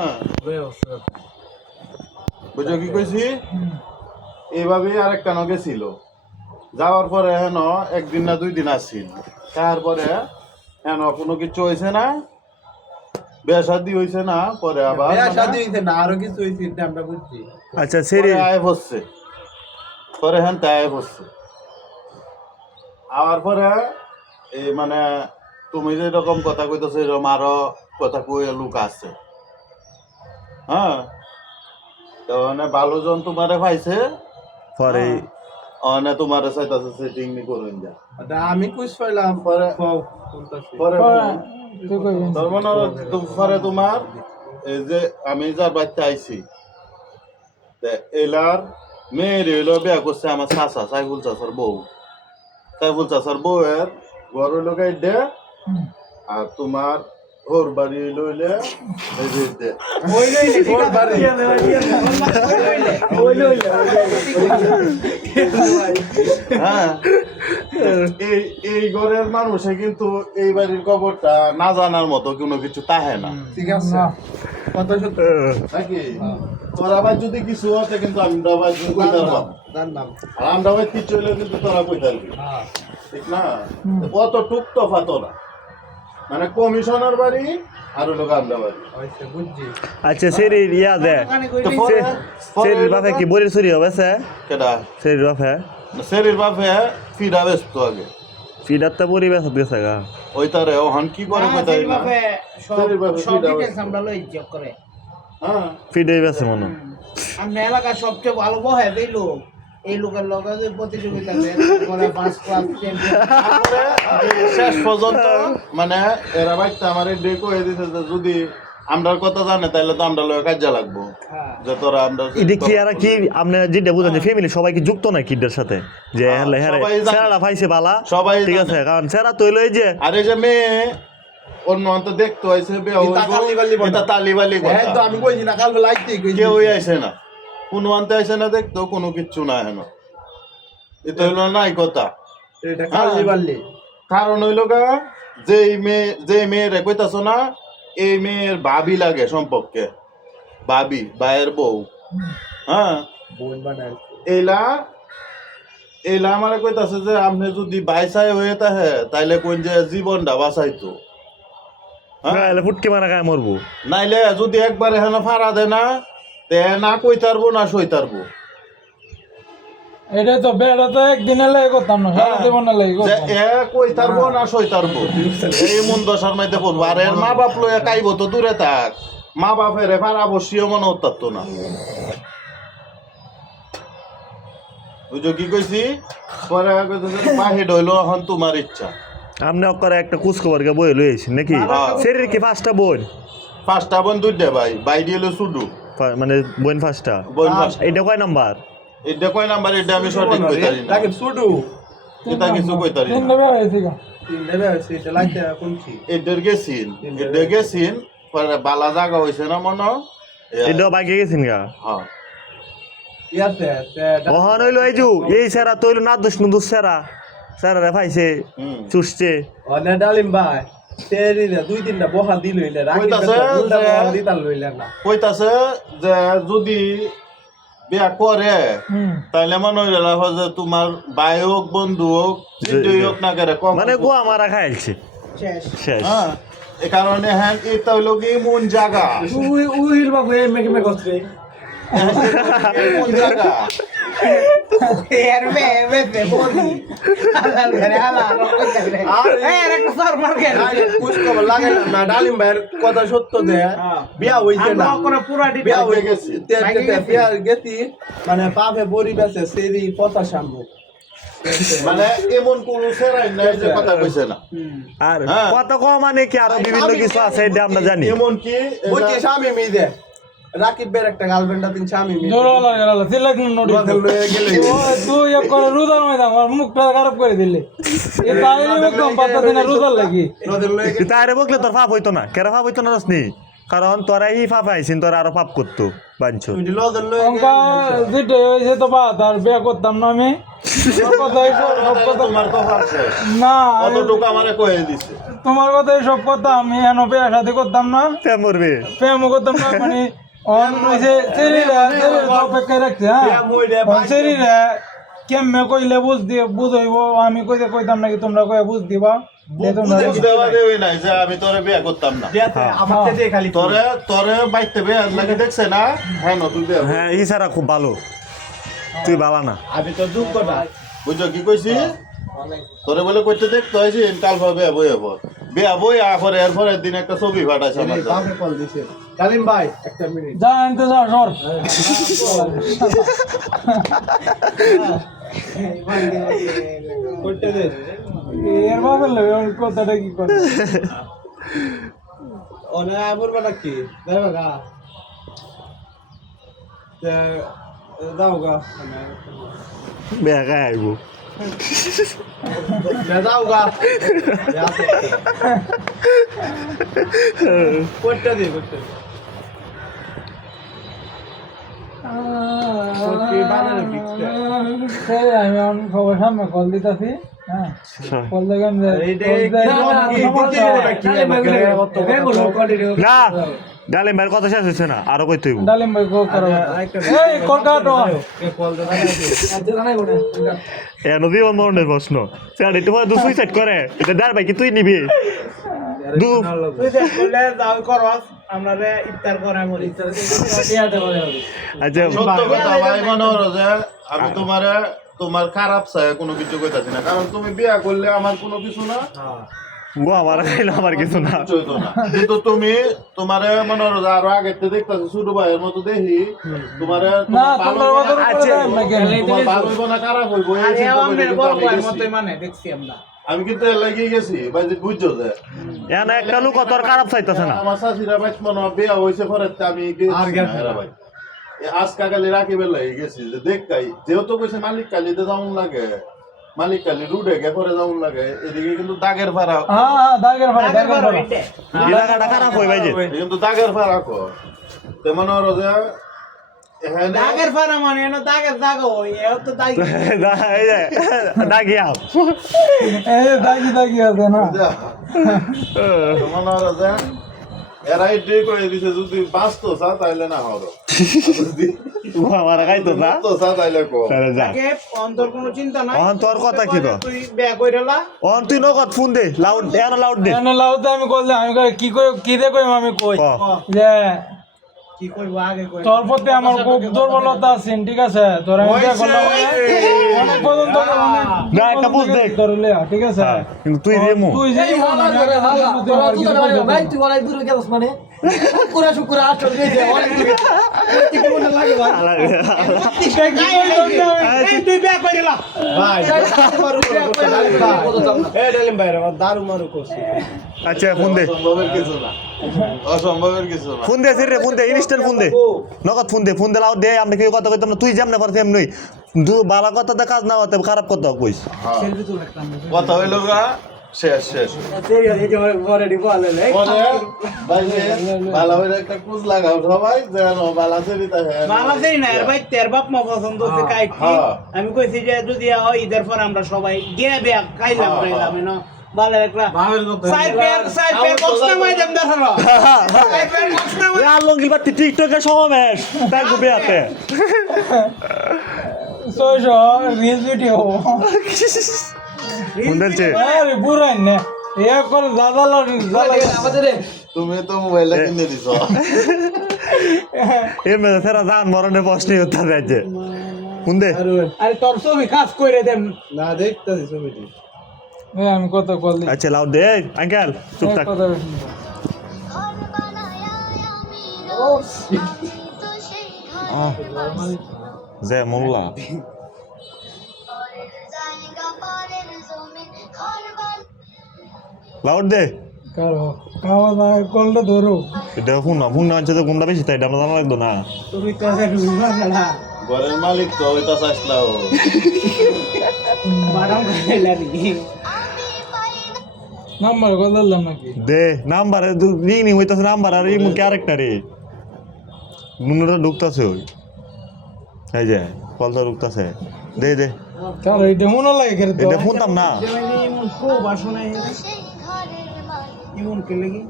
হ্যাঁ বুঝো কি কইছি এইভাবে আরেকটা নগে ছিল যাওয়ার পরে হেন একদিন না 2 দিন আসছিল তারপরে হেন কোনো কিছু হয়েছে না বিয়া শাদী হয়েছে না পরে আবার বিয়া শাদী হইছে না আরো কিছু হইছে এটা আমরা বুঝছি আচ্ছা সেরি আয় বসছে পরে হেন তাই বসছে আবার পরে এই মানে তুমি যেরকম কথা কইতেছো এরকম আরো কথা কইয়া লোক আছে হ্যাঁ তো মানে ভালো জন তোমারে পাইছে পরে অনে তোমারে চাইতাছে সেটিং নি করুন যা আমি কুছ পাইলাম পরে পরে তুই কইবি তার মানে পরে তোমার এই যে আমি যার বাড়িতে আইছি এলার মেয়ের হইলো বিয়া করছে আমার চাচা সাইফুল চাচার বউ সাইফুল চাচার বউয়ের ঘর হইলো গাইডে আর তোমার ওর বাড়ি লইলে এই যে দে ওই লইলে ঠিক আছে ওই লইলে হ্যাঁ এই এই ঘরের মানুষে কিন্তু এই বাড়ির খবরটা না জানার মতো কোনো কিছু তাহে না ঠিক আছে কথা সত্য নাকি তোর আবার যদি কিছু হতে কিন্তু আমরা আবার কই দাঁড়ালাম জানলাম আর আমরা আবার কিছু হলে কিন্তু তোরা কই দাঁড়াবি হ্যাঁ ঠিক না কত টুক তফাত না মানে কমিশনার বাড়ি আর হলো গান্দা বাড়ি হইছে বুঝছি আচ্ছা সেরি ইয়া দে তো পরে সেরির বাপে কি বড়ি চুরি হবে সে কেডা সেরির বাপে শরীর বাপে ফিডা ব্যস্ত আগে ফিডার তো বড়ি বেসত গেছে গা ওই তারে ওহন কি করে কইতাই না শরীর বাপে ফিডা আমরা লই যোগ করে হ্যাঁ ফিডাই বেসে মনে আমরা এলাকার সবচেয়ে ভালো বহে এই লোক এই লোকের লগে যে প্রতিযোগিতা করে 5 ক্লাস তারপরে শেষ পর্যন্ত মানে এরা বাইতে আমার ডে কয়ে দিতে যে যদি আমরার কথা জানে তাহলে তো আমরা লয়ে কাজে লাগবো যে তোরা আমরা এটা কি আর কি আপনি যেটা বুঝেন যে ফ্যামিলি সবাই কি যুক্ত না কিডের সাথে যে হ্যাঁ হ্যাঁ সবাই জানে। সেরাটা পাইছে বালা সবাই ঠিক জানে। আছে কারণ সেরা তৈল এই যে আর এই যে মেয়ে অন্য অন্ত দেখতে হয়েছে এটা তালিবালি বলে। এটা তালিবালি হ্যাঁ তো কথা আমি কইছি না কাল লাইতে কইছি কেউই আইসে না কোনো আনতে আইসে না দেখতো কোনো কিচ্ছু না হেন এটা হইলো নাই কথা এটা কালিবালি কারণ হইলো গা যে মেয়ের কইতাছ না এই মেয়ের ভাবি লাগে সম্পর্কে ভাবি ভাইয়ের বউ হ্যাঁ বোন বানাই এইলা এইলা আমার কইতাছে যে আপনি যদি বাইসাই হয়ে থাকে তাইলে কোন যে জীবনটা বাঁচাইতো হ্যাঁ? না ফুটকে মারা গায়ে মরবো নাইলে যদি একবার এখানে ফাড়া দেয় না তে না কইতারবো না সইতারবো এটা তো বেড়া তো একদিনে লাগে করতাম না সারা জীবনে লাগে যে করতাম এ কইতারবো না সইতারবো এই মন দশার মধ্যে পড়বো আর এর মা বাপ লইয়া কাইবো তো দূরে থাক মা বাপের ফাড়া বসিও মনে হতারতো না বুঝো কি কইছি পরে কইতেছে বাহির হইলো এখন তোমার ইচ্ছা আপনি অকরে একটা কুচ খবর কে বই লইছি নাকি হ্যাঁ। সেরির কি পাঁচটা বোন 5টা বোন 2টা ভাই ভাই দিলো শুধু মানে বোন পাঁচটা বোন 5টা এটা কয় নাম্বার এটা কয় নাম্বার এটা আমি সঠিক কইতারি না লাগে ছুটু এটা কিছু কইতারি তিন না দেবে হয়েছে গা তিন দেবে হইছে এটা লাইতে কোনছি এদের গেছিন পরে বালা জায়গা হইছে না মনে হয়? এটা বাইকে গেছিন গা হ্যাঁ ইয়াতে ওহন হইলো এই এই সেরা তৈল না দোষ নুদুস সেরা সেরা রে পাইছে হুম। চুষছে অনে ডালিম ভাই তেরি রে 2-3টা বহাল দিল হইলে রাখি কইতাছে উল্টা যে- বহাল দিতাল লইলে না কইতাছে যে যদি বিয়া করে তাইলে মনে হয় যে তোমার ভাই হোক বন্ধু হোক যেটাই হোক না করে কম মানে গোয়া মারা খাইছে শেষ শেষ হ্যাঁ এ কারণে হ্যাঁ এটা হইলো কি মন জায়গা উইল বাবু এ মেকে মে করছে মন জায়গা এর মে বলি হালাল ঘরে হালাল এর একটা সর মার গে কুছ খবর লাগে না ডালিম ভাইয়ের কথা সত্য দে বিয়া হইছে না আমরা করে পুরা বিয়া হয়ে গেছে। গেছে বিয়া গেছি মানে পাপে বড়ি বেছে সেরি পচা শাম্বু মানে এমন কোন সেরাই নাই যে কথা কইছে না আর হ্যাঁ। কত কম মানে কি আরো বিভিন্ন কিছু আছে এটা আমরা জানি এমন কি বুঝছি স্বামী মি দে রাকিবের একটা গার্লফ্রেন্ড আছে স্বামী মি জোরালা গেল সিলেক নোটি রোদেল লয়ে গেলে ও তুই এক করে রুদার ময়দান আমার মুখটা খারাপ করে দিলে এ তাইলে একদম পাতা দিনা রুদার লাগি রোদেল লয়ে গেলে তাইরে বকলে তোর ফাপ হইতো না কেরা ফাপ হইতো না রসনি কারণ তোরা ই পাপ আইছিন তোরা আরো পাপ করতো বাঞ্ছো তুমি লজের লয়ে অঙ্কা যেটা হয়েছে তো বা তার বিয়ে করতাম না আমি তোমার কথাই সব কথা তোমার কপাল শেষ না কতটুকু আমারে কয়ে দিছে তোমার কথাই সব কথা আমি এন বিয়ে শাদি করতাম না তে মরবে প্রেমও করতাম না মানে অন হয়েছে চেরিরা অপেক্ষায় রাখছে হ্যাঁ চেরিরা কেমনে কইলে বুঝাইব আমি কইতে কইতাম নাকি তোমরা কয়ে বুঝ দিবা যে তোমরা বুঝ দেওয়া দেওয়াই নাই যে আমি তোরে বিয়ে করতাম না আমাকে দিয়ে খালি তোরে তোরে বাইতে বিয়ে লাগে দেখছে না হ্যাঁ না তুই বিয়ে হ্যাঁ ই সারা খুব ভালো তুই বালা না আমি তো যোগ্য না বুঝছো কি কইছি তোরে বলে কইতে দেখতে হয়েছি কাল ভাবে বিয়া বই আফরে এরপরের দিন একটা ছবি পাঠাইছে আমার কাছে। বাপে কল দিছে কালিম ভাই একটা মিনিট যা আনতে যা সর করতে দে এর বাবা লাগে ওর কথাটা কি করে ওনা আবুর বানা কি দেবা গা দাও গা বেয়া গায়ে আইব দাও গা করতে দে করতে আমি খবর সামনে কল দিতেছি হ্যাঁ কল দেখেন না ডালিম ভাইয়ের কথা শেষ হয়েছে না আরো কইতে হইব ডালিম ভাই কল করো এই কল কাটো এ নদী মরণের প্রশ্ন স্যার একটু পরে সুইসাইড করে এটা ডার ভাই কি তুই নিবি দু আচ্ছা সত্য কথা ভাই মনে হলো যে আমি তোমার খারাপ চাই কোনো কিছু কইতাছি না কারণ তুমি বিয়া করলে আমার কোনো কিছু না গো আমার খাইলো আমার কিছু না কিছু হইতো না কিন্তু তুমি তোমারে মনে হলো যে আরো আগে দেখতাছি ছোট ভাইয়ের মতো দেখি তোমারে না তোমার তোমার ভালো কথা আচ্ছা, বলে না কেন তোমার ভালো হইব না খারাপ হইব এই চিন্তা করে কিন্তু আমি গেছি। আমি কিন্তু এর লাগিয়ে গেছি ভাই যে বুঝছো যে এনা একটা লোক তোর খারাপ চাইতেছে না আমার শাশুড়া বাইশ মনে হয় বিয়া হয়েছে পরে আমি আর গেছি গেছে না, এরা ভাই আজ কাকালি রাখিবের লাগে গেছি যে দেখ কাই যেহেতু কইছে মালিক কালিতে যাওন লাগে মালিক কালি রুডে গে পরে যাওন লাগে এদিকে কিন্তু দাগের ফাড়া হ্যাঁ হ্যাঁ দাগের ভাড়া এই জায়গাটা খারাপ হই ভাই যে কিন্তু দাগের ফাড়া কো তে মনে হলো যে এখানে এই যে ডাকি আও এই দাগি দাগি আছে না তো মনে হলো যে এরা এটি করে দিছে যদি বাঁচতো চা তাইলে না হলো ও আমার খাইতো না তো চা তাইলে কো তাহলে যা অহন তোর কথা কি তো অহন তুই নগদ ফোন দে লাউড এন লাউড দে এনে লাউতে আমি কল দে আমি কই কি কই কি দে কই আমি কই ক। যে তোর প্রতি আমার খুব দুর্বলতা আছে ঠিক আছে তোর আমি বিয়ে করলাম অনেক পর্যন্ত না, একটা বুঝ দে। ঠিক আছে কিন্তু তুই রেমু তুই যে ভাই এ ডালিম ভাই আমার দারু মারু করছি আচ্ছা ফোন দে অসম্ভবের কিছু না অসম্ভবের কিছু না ফোন দে রে ফোন দে ইনস্ট্যান্ট ফোন দে নগদ ফোন দে লাউড দে আমরা কেউ কথা কইতাম না তুই যেমনে পারছিস এমনি দু বালা কথাতে কাজ না হতে খারাপ কথা কইস কথা হইল গা শেষ পরে ভাই যে বালা হইলে একটা কুজ লাগাও সবাই যেন বালা চরিতা হ্যাঁ হ্যাঁ। আমি কইছি যে যদি হয় ঈদের পর আমরা সবাই গিয়ে বেয়া খাইলাম খাইলাম না ভালো একটা সাইড পেয়ার বক্স নামাই দেন দেখানো সাইড পেয়ার বক্স নামাই আলঙ্গিল বাতি টিকটকে সমাবেশ তার গুবে হাতে সোজো রিলস ভিডিও ফোন দিলছে আরে বুড়াই না এ কোন জাদালা তুমি তো মোবাইলটা কিনে দিছ এ মে তেরা জান মরণের প্রশ্নই হতে যাচ্ছে ফোন দে আরে তোর ছবি কাজ কইরে দেন না দেখতেছি ছবিটি আমি কত কল দিই আচ্ছা লাউড দে আঙ্কেল চুপ থাক কথা যে মোল্লা লাউড দে কারো খাওয়া দাওয়া কলটা ধরো এটা ফোন না আনছে তো কোনটা বেশি তাই এটা আমরা জানা লাগতো না তুমি তো না ঘরের মালিক তো ওইটা চাইছিলাম বাদাম খাইলা নি নাম্বার কল দিলাম নাকি দে নাম্বার রিং নি হইতাছে নাম্বার আর ইমু ক্যারেক্টারে নুনটা ঢুকতাছে ওই এই যে কলটা ঢুকতাছে দে দে কারণ এটা মনে লাগে করে তো এটা শুনতাম না ইমন প্রো বাসনে ইমন কে লাগি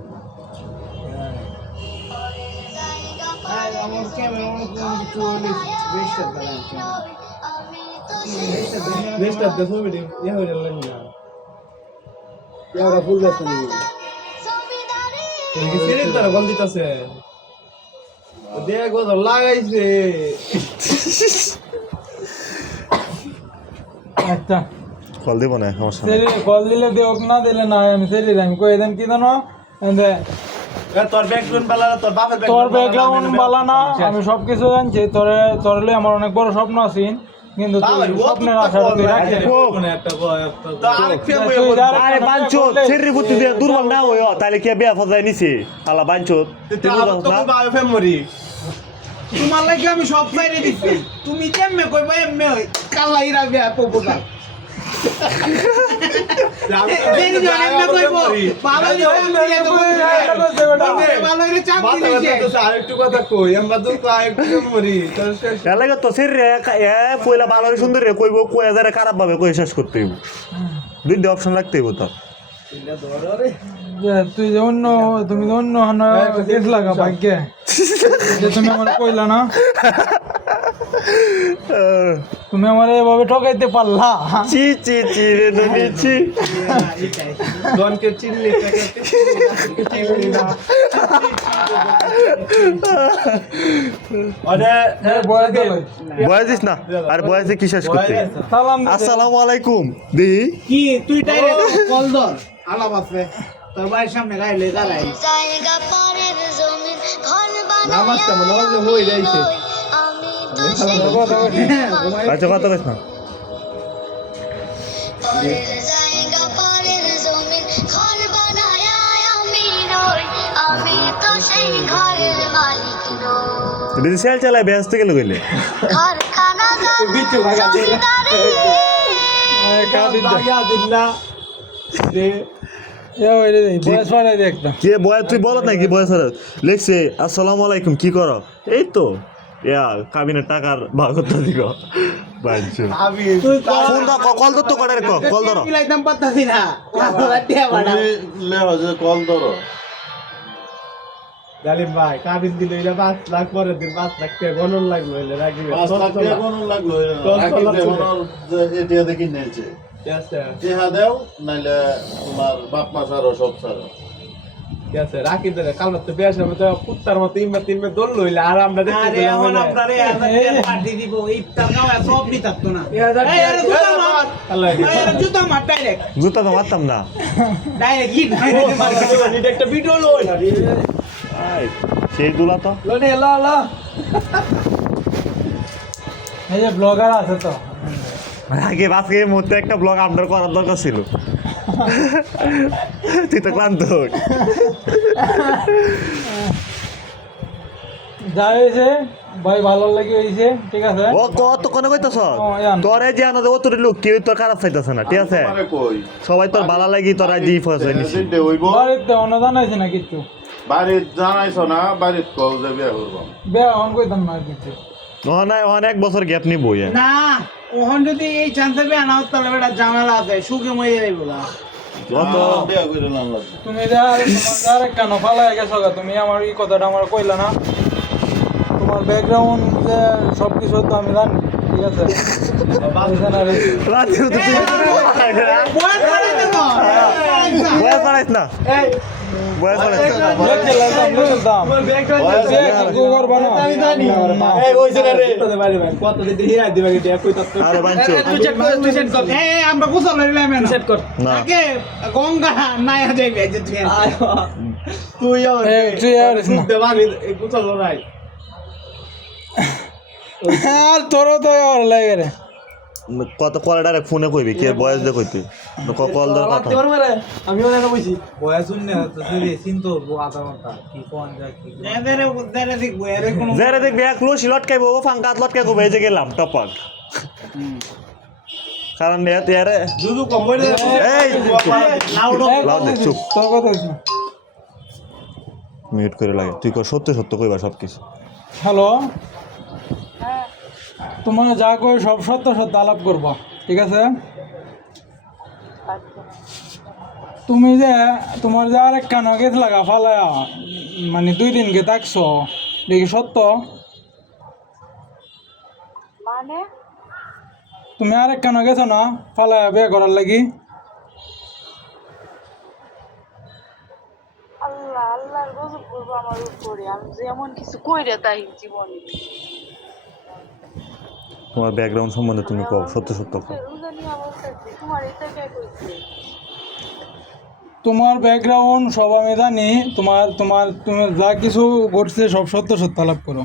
আমার ক্যামেরা অন করে চলে বেস্ট নেক্সট আপ দেখো ভিডিও ইয়া হইল না ইয়ারা ফুল দেখতে নিবি কি সিরিজ তার বল দিতাছে দেখো তো লাগাইছে আচ্ছা কল দেব না সমস্যা নাই সেরি কল দিলে দেওক না দিলে না আমি সেরি আমি কই দেন কি জানো এন্ডে তোর ব্যাকগ্রাউন্ড বালা তোর বাপের তোর ব্যাকগ্রাউন্ড বালা না আমি সবকিছু জানছি তোরে আমার অনেক বড় স্বপ্ন আছে কিন্তু তুই স্বপ্নের আশাটা তুই রাখিস তো আরেক ফেম আরে বাঞ্চো সেরি বুদ্ধি দিয়ে দুর্বল না হইও তাহলে কি বিয়া ফজাই নিছে আলা বাঞ্চো তুই বুঝছ তো না বাপের ফেম মরি তোমার লাগি আমি সব বাইরে দিছি তুমি কেমনে কইবা এমনে কালাই রাবে প্রপোজাল দেরি জনে এমনে কইবো ভালো রে চাপ দিলে আরেকটু কথা কই আমরা তো আরেকটু মরি লাগে তো সেরি এ পয়লা ভালো সুন্দর রে কইবো কই হাজারে খারাপ ভাবে কই শেষ করতে হইব দুইটা অপশন রাখতে হইব তো তুই যে অন্য তুমি যে অন্য হানা কেস লাগা ভাগ্যে যে তুমি আমার কইলা না তুমি আমার এভাবে ঠকাইতে পারলা চি চি চি রে ননি চি জনকে চিনলি চিনলি না আরে বয়স গেল বয়স দিস না আর বয়সে কি শেষ করতে সালাম দিতে। আসসালামু আলাইকুম দি কি তুই টাইরে কল ধর আলাপ আছে তোর বাড়ির সামনে গাইলে দাঁড়াই জায়গা পরের জমিন ঘর নামাজটা মনে হয় হই যাইছে আমি তো আচ্ছা কথা কইস না পরের জায়গা পরের জমিন ঘর বানায় আমি নই আমি তো সেই ঘরের মালিক নই দিদি সেল চালায় ব্যস্ত গেল কইলে ঘরখানা বিচু লাগা দে কাটির দে। লাগা দিলা দে এ ওই রে বয়স বাড়াই দে একটা কে বয় তুই বলত নাকি বয়স লেখছে আসসালামু আলাইকুম কি করো এই তো ইয়া কাবিনের টাকার ভাগতা দিগো বাঞ্চো আমি তুই ফোন দাও কল তো করে রে কল ধরো মিলাইতাম পারতাছি না টিয়া বাড়া লেহ যে কল ধরো জালিম ভাই কাবিন দিল এটা 5 লাখ পরে দিন 5 লাখ টাকা গণন লাগলো হইলে রাখবে 5 লাখ টাকা কোন লাগলো রাখি দেওয়ার যে এটা দেখি নেছে আছে টিহা দেও নাইলে তোমার বাপ মা সারো সব সারো আছে রাখি দে কাল তো বেশ না তো কুত্তার মতো ইমে তিনমে দল লইলে আর আমরা দেখতে আরে পেলাম এখন না আপনারে পার্টি দিব ইফতার খাওয়া সব নি থাকতো না এই আরে জুতা মার আল্লাহ আরে জুতা মার ডাইরেক্ট জুতা তো মারতাম না ডাইরেক্ট কি ডাইরেক্ট মার এটা একটা ভিডিও লই আই, সেই দুলা তো লনে লা লা এই যে ব্লগার আছে তো আগে আজকে এই মুহূর্তে একটা ব্লগ আপলোড করার দরকার ছিল তুই তো ক্লান্ত যা হয়েছে ভাই ভালো লাগে হয়েছে ঠিক আছে ও কত কোনে কইতাছ ও, ইয়ান। তোরে যে আনা দেবো তোর লোক কেউ তোর খারাপ চাইতাছে না ঠিক আছে তোমারে কই সবাই তোর ভালো লাগি তোরা দি ফসে নিছি দিতে হইব বাড়িতে অনুদান আছে না কিছু বাড়িত জানাইছো না বাড়িত কল যে বিয়া করব বেয়া অন কইতাম না কিছু অনেক বছর গ্যাপ নিব না ওহন যদি এই চান্সে বে আনাও তাহলে বেটা ঝামেলা আছে সুখে মরে যাইব না অত বিয়া করে লাগলো তুমি যা তোমার যার কেন ফালাই গেছো গা, তুমি আমার এই কথাটা আমার কইলা না তোমার ব্যাকগ্রাউন্ড যে সব কিছু তো আমি জানি ঠিক আছে রাতে তো তুই বয়স বাড়াই দেব বয়স বাড়াইস না বয়স বাড়াইস না এই কইছে রে তোদের বাড়ি ভাই কত দিতে হিরা দিবা কি কই তত আরে বাঞ্চো তুই সেট কর আমরা গোসল লইলাম না সেট কর না আগে গঙ্গা নাই যাইবে যে তুই তুই আর তুই আর না। দেবানি এই কুচল লড়াই আর তোরও তো আর লাগে রে কত কল ডাইরেক্ট ফোনে কইবি কে বয়স দে কইতে কল দর কথা আমিও না কইছি বয়স শুননে তো তুই চিন্তা আধা ঘন্টা কি কোন যায় কি এদের উদ্ধারে দেখবো এর কোনো জেরে দেখ ব্যাক ক্লোজ লটকাইবো ফাঙ্কাত লটকাই কইবে এই যে গেলাম টপাক কারণ এতে আরে দুদু কম বলে এই লাউড দে, চুপ তোর কথা হইছে না। মিউট করে লাগে তুই সত্য সত্য কইবা সব কিছু হ্যালো, তোমার যা কই সব সত্য সত্য আলাপ করবা, ঠিক আছে? তুমি যে তোমার যে আরেক কান গেছ লাগা ফালায়া, মানে 2 দিন গে থাকছো, দেখি সত্য? মানে তুমি আরেক কান গেছো না ফালায়া বিয়ে করার লাগি? আল্লাহ আল্লাহর গজব করবো আমার উপরে, আমি যেমন কিছু কইরে তাই জীবনে তোমার ব্যাকগ্রাউন্ড সম্বন্ধে তুমি কও সত্য সত্য কও রোজা নিয়ে বলতেছি তোমার এটা কে কইছে? তোমার ব্যাকগ্রাউন্ড সব আমি জানি, তোমার তোমার তুমি যা কিছু ঘটছে সব সত্য সত্য আলাপ করো।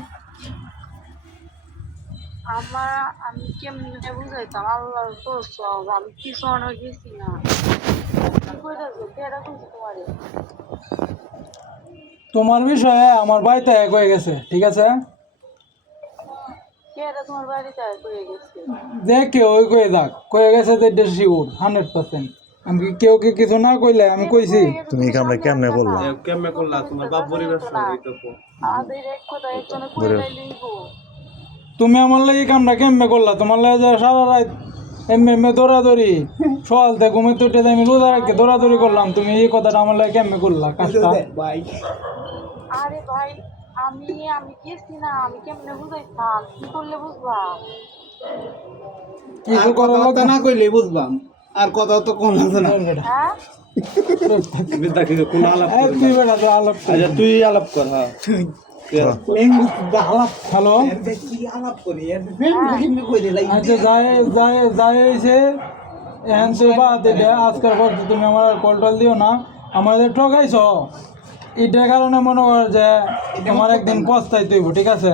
আমি কেমনে বুঝাইতাম? আল্লাহর কসম আমি কিছু অনেক গেছি না। কি কইরাছো? কেডা কইছে তোমারে? তোমার বিষয়ে আমার বাড়িতে এক হয়ে গেছে, ঠিক আছে? কেডা তোমার বাড়িতে কইয়ে গেছে? যে কেউ ওই কয়ে যাক, কয়ে গেছে যে এটা শিওর 100%। আমি কি কেউ কে কিছু না কইলে আমি কইছি? তুমি এই কামটা কেমনে করলা? কেমনে করলা তোমার বাপ পরিবার সঙ্গে তো আমাদের এক কথা একজনে কইলাই লইবো। তুমি আমার লাগে এই কামটা কেমনে করলা? তোমার লাগে যে সারা রাত এমনি দৌড়াদৌড়ি, সকালতে ঘুমে তো উঠে আমি রোজা রাখতে দৌড়াদৌড়ি করলাম, তুমি এই কথাটা আমার লাগে কেমনে করলা কাজটা? ভাই আরে ভাই আমি আমি গেছি না, আমি কেমনে বুঝাইতাম? কি করলে বুঝবা? কিছু করার কথা লাগবে না কইলে বুঝবাম, আর কথা তো কোন আছে না। হ্যাঁ বিদ্যা কি কোন আলাপ এই তুই বেটা তো আলাপ কর। আচ্ছা তুই আলাপ কর হ্যাঁ হ্যালো, কি আলাপ করি কেমনে কইরে লাই আচ্ছা যাই হয়েছে এখন তুই বাদ এটা আজকের পর তো তুমি আমার কল টল দিও না, আমাদের ঠকাইছ এটার কারণে মনে কর যে তোমার একদিন পস্তাই তুইব, ঠিক আছে?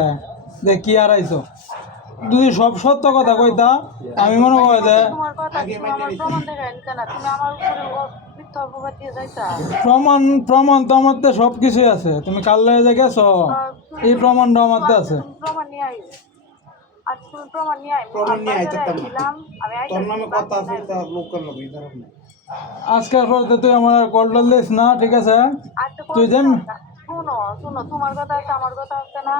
যে কি আর আইছো যদি সব সত্য কথা কইতা আমি মনে কর যে তোমার কথা তুমি আমার প্রমাণ দেখাই নিতে না, তুমি আমার উপরে মিথ্যা অপবাদ দিয়ে যাইতা। প্রমাণ তো আমার তো সব কিছুই আছে, তুমি কাল লয়ে যে গেছো এই প্রমাণটা আমার তো আছে। তুমি প্রমাণ নিয়ে আইও, আর তুমি প্রমাণ নিয়ে আইও। প্রমাণ নিয়ে আইতাম না। আমি তোর নামে কথা আছে তা লোকের লোকই ধরব না। আজকের পর তো তুই আমার কল টল দিস না, ঠিক আছে? তুই যেন শুনো শুনো, তোমার কথা আছে আমার কথা আছে না,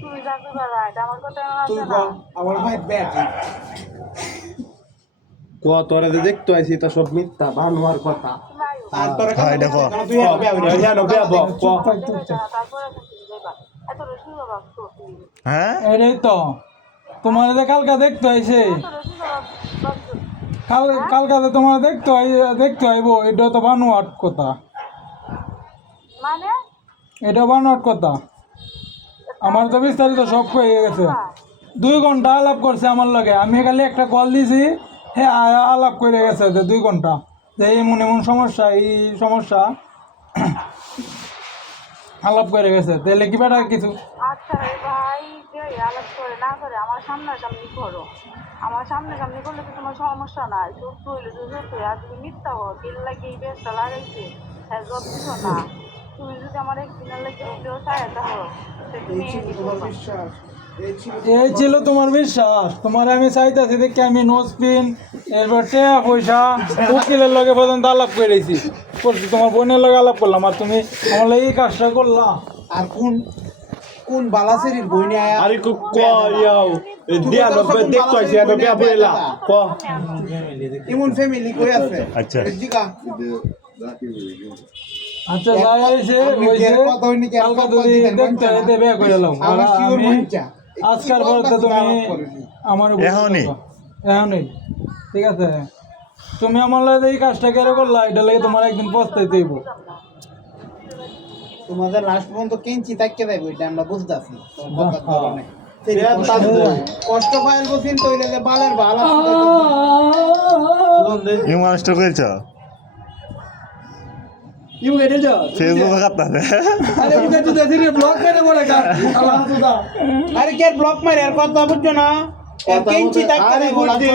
তুমি যা কইবা রাইট, আমার কথা তুই আছে ক না। আমার ভাই ব্যাট ক তোরা যে দেখতে আইছি তা সব মিথ্যা ভানুয়ার কথা তুমি আইও, আর তোর হ্যাঁ, দেখো। তুই হবে হ্যাঁ নবে ক তারপরে তুমি যাইবা। এত রসুন বাবা তো তুমি হ্যাঁ এটাই তো তোমার যে কালকা দেখতে আইছে, এত রসুন বাবা কালকাতে তোমার দেখতে আইব, এটা তো বানোয়াট কথা, মানে এটা বানোয়াট কথা। আমার তো বিস্তারিত সব হয়ে গেছে, 2 ঘন্টা আলাপ করছে আমার লগে, আমি খালি একটা কল দিছি, হ্যাঁ আলাপ করে গেছে যে 2 ঘন্টা যে এমন এমন সমস্যা এই সমস্যা আলাপ করে গেছে, তাহলে কি বেটা কিছু আচ্ছা রে ভাই, যে আলাপ করে না করে আমার সামনাসামনি করো। আমার সামনাসামনি করলে তো তোমার সমস্যা নাই, সত্য হইলে তো সত্য, আর তুমি মিথ্যা হো তেল লাগে এই বেশটা লাগাইছে হ্যাঁ সব কিছু না। তুমি যদি আমার একদিনের লাগে উঠলেও সহায়তা হো, তুমি এমনি করবা। বিশ্বাস এই ছিল এই ছিল তোমার বিশ্বাস? তোমার আমি চাইতেছি দেখি আমি নোজপিন এরপর টাকা পয়সা উকিলের লগে পর্যন্ত আলাপ করেছি করছি, তোমার বোনের লগে আলাপ করলাম, আর তুমি আমার লাগে এই কাজটা করলা? আর কোন কোন বালাসেরির বই নিয়ে আয়া আরে ক ইয়াও দিয়া নবে দেখতে আইছি নবে বইলা ক এমন ফ্যামিলি কই আছে আচ্ছা। জিগা আচ্ছা যাই হয়েছে হয়েছে, কালকা যদি দেখতে এতে বিয়ে করে এলাম, আমার শিওর আমি মনটা আজকের পর তো তুমি আমার উপর এখনই? এখনই ঠিক আছে? তুমি আমার লাগে এই কাজটা কেন করলা, এটা লাগে তোমার একদিন পস্তাইতে হইব। তোমাদের লাস্ট পর্যন্ত কেঞ্চি তাকিয়ে দেব, এটা আমরা বুঝতাছি হ্যাঁ। কষ্ট পাইল বসিন তৈলে যে বালের বালা এই মানুষটা কইছ ইউ গেটে যা ফেসবুকে কাটতা আরে বুকে তুই দেখি ব্লক করে বলে কা আল্লাহ তুদা আরে কে ব্লক মারে আর কথা বুঝছো না, কথা কিঞ্চি মতে ডাক্তারে বুদ্ধি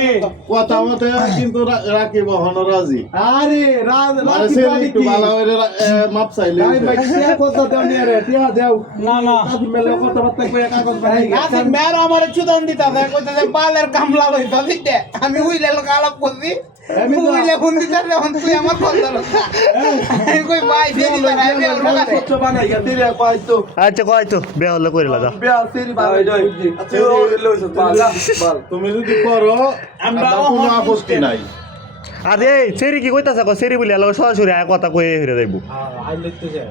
কথা মতে কিন্তু রাকিব হন রাজি আরে মানে সে একটু ভালো করে মাপ চাইলে না না আসিফ মেয়ের আমার চুদন দিতা থাকে কইতাছে বালের কামলা লইতা দিতে আমি উইলে লোক আলাপ করছি উইলে ফোন দিতে তখন তুই আমার কথা লইতা আমি কই ভাই ফেরি বানাই দে আচ্ছা কয় তো বিয়া হলে কইলা যা তুমি যদি করো আমরা কোনো আপত্তি নাই আরে সেরি কি কইতাছে সেরি বলি সরাসরি কথা কয়ে হেরে যাইব আই লিখতে যায়